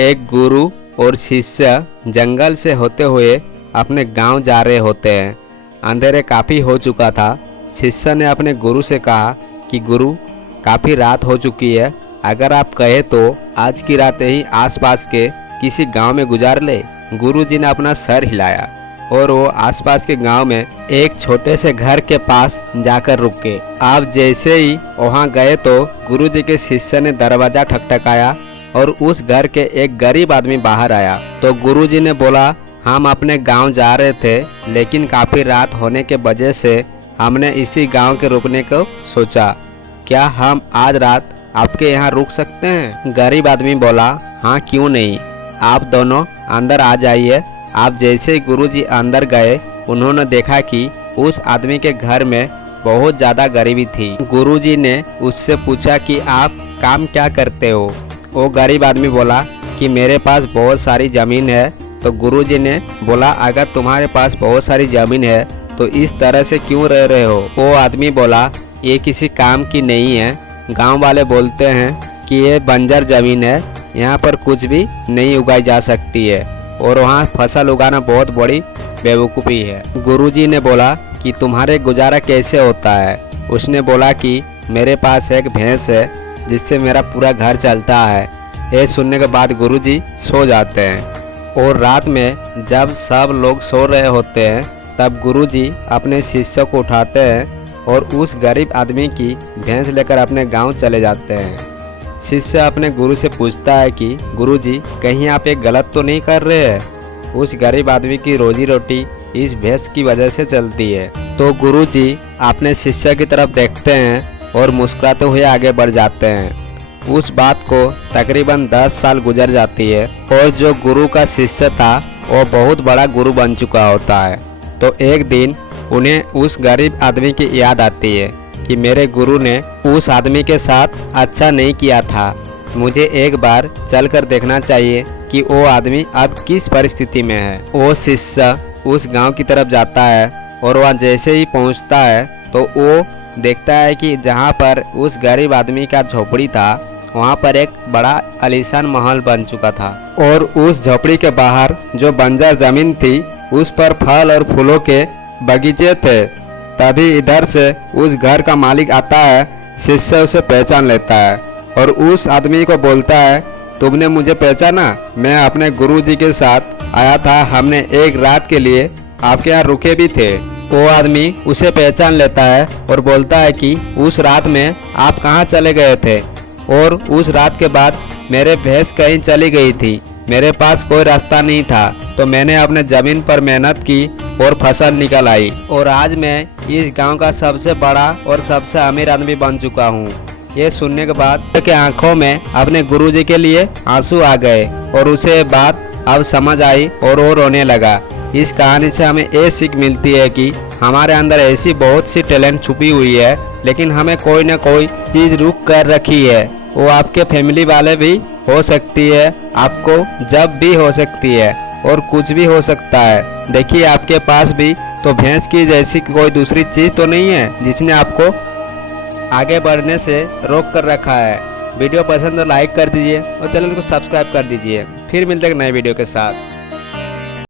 एक गुरु और शिष्य जंगल से होते हुए अपने गांव जा रहे होते हैं। अंधेरे काफ़ी हो चुका था। शिष्य ने अपने गुरु से कहा कि गुरु, काफ़ी रात हो चुकी है, अगर आप कहे तो आज की रात ही आसपास के किसी गांव में गुजार ले। गुरुजी ने अपना सर हिलाया और वो आसपास के गांव में एक छोटे से घर के पास जाकर रुके। आप जैसे ही वहां गए तो गुरुजी के शिष्य ने दरवाजा ठकठकाया और उस घर के एक गरीब आदमी बाहर आया। तो गुरुजी ने बोला, हम अपने गांव जा रहे थे, लेकिन काफ़ी रात होने के वजह से हमने इसी गांव के रुकने को सोचा। क्या हम आज रात आपके यहाँ रुक सकते हैं? गरीब आदमी बोला, हाँ क्यों नहीं, आप दोनों अंदर आ जाइए। आप जैसे ही गुरुजी अंदर गए, उन्होंने देखा कि उस आदमी के घर में बहुत ज़्यादा गरीबी थी। गुरुजी ने उससे पूछा कि आप काम क्या करते हो? वो गरीब आदमी बोला कि मेरे पास बहुत सारी ज़मीन है। तो गुरुजी ने बोला, अगर तुम्हारे पास बहुत सारी ज़मीन है तो इस तरह से क्यों रह रहे हो? वो आदमी बोला, ये किसी काम की नहीं है। गांव वाले बोलते हैं कि ये बंजर ज़मीन है, यहाँ पर कुछ भी नहीं उगाई जा सकती है और वहाँ फसल उगाना बहुत बड़ी बेवकूफ़ी है। गुरुजी ने बोला कि तुम्हारे गुजारा कैसे होता है? उसने बोला कि मेरे पास एक भैंस है जिससे मेरा पूरा घर चलता है। ये सुनने के बाद गुरुजी सो जाते हैं और रात में जब सब लोग सो रहे होते हैं तब गुरुजी अपने शिष्य को उठाते हैं और उस गरीब आदमी की भैंस लेकर अपने गांव चले जाते हैं। शिष्य अपने गुरु से पूछता है कि गुरुजी, कहीं आप एक गलत तो नहीं कर रहे हैं? उस गरीब आदमी की रोजी रोटी इस भैंस की वजह से चलती है। तो गुरुजी अपने शिष्य की तरफ देखते हैं और मुस्कुराते हुए आगे बढ़ जाते हैं। उस बात को तकरीबन 10 साल गुजर जाती है और जो गुरु का शिष्य था वो बहुत बड़ा गुरु बन चुका होता है। तो एक दिन उन्हें उस गरीब आदमी की याद आती है कि मेरे गुरु ने उस आदमी के साथ अच्छा नहीं किया था, मुझे एक बार चलकर देखना चाहिए कि वो आदमी अब किस परिस्थिति में है। वो शिष्य उस गांव की तरफ जाता है और वहाँ जैसे ही पहुँचता है तो वो देखता है कि जहाँ पर उस गरीब आदमी का झोपड़ी था वहाँ पर एक बड़ा आलीशान महल बन चुका था और उस झोपड़ी के बाहर जो बंजर जमीन थी उस पर फल और फूलों के बगीचे थे। तभी इधर से उस घर का मालिक आता है। शिष्य उसे पहचान लेता है और उस आदमी को बोलता है, तुमने मुझे पहचाना? मैं अपने गुरुजी के साथ आया था, हमने एक रात के लिए आपके यहाँ रुके भी थे। वो आदमी उसे पहचान लेता है और बोलता है कि उस रात में आप कहाँ चले गए थे? और उस रात के बाद मेरे भैंस कहीं चली गई थी, मेरे पास कोई रास्ता नहीं था, तो मैंने अपने ज़मीन पर मेहनत की और फसल निकल आई और आज मैं इस गांव का सबसे बड़ा और सबसे अमीर आदमी बन चुका हूँ। ये सुनने के बाद उसके आंखों में अपने गुरुजी के लिए आंसू आ गए और उसे बात अब समझ आई और वो रोने लगा। इस कहानी से हमें ये सीख मिलती है कि हमारे अंदर ऐसी बहुत सी टैलेंट छुपी हुई है, लेकिन हमें कोई ना कोई चीज़ रुक कर रखी है। वो आपके फैमिली वाले भी हो सकती है, आपको जब भी हो सकती है और कुछ भी हो सकता है। देखिए, आपके पास भी तो भैंस की जैसी कोई दूसरी चीज़ तो नहीं है जिसने आपको आगे बढ़ने से रोक कर रखा है। वीडियो पसंद तो लाइक कर दीजिए और चैनल को सब्सक्राइब कर दीजिए। फिर मिलते हैं नए वीडियो के साथ।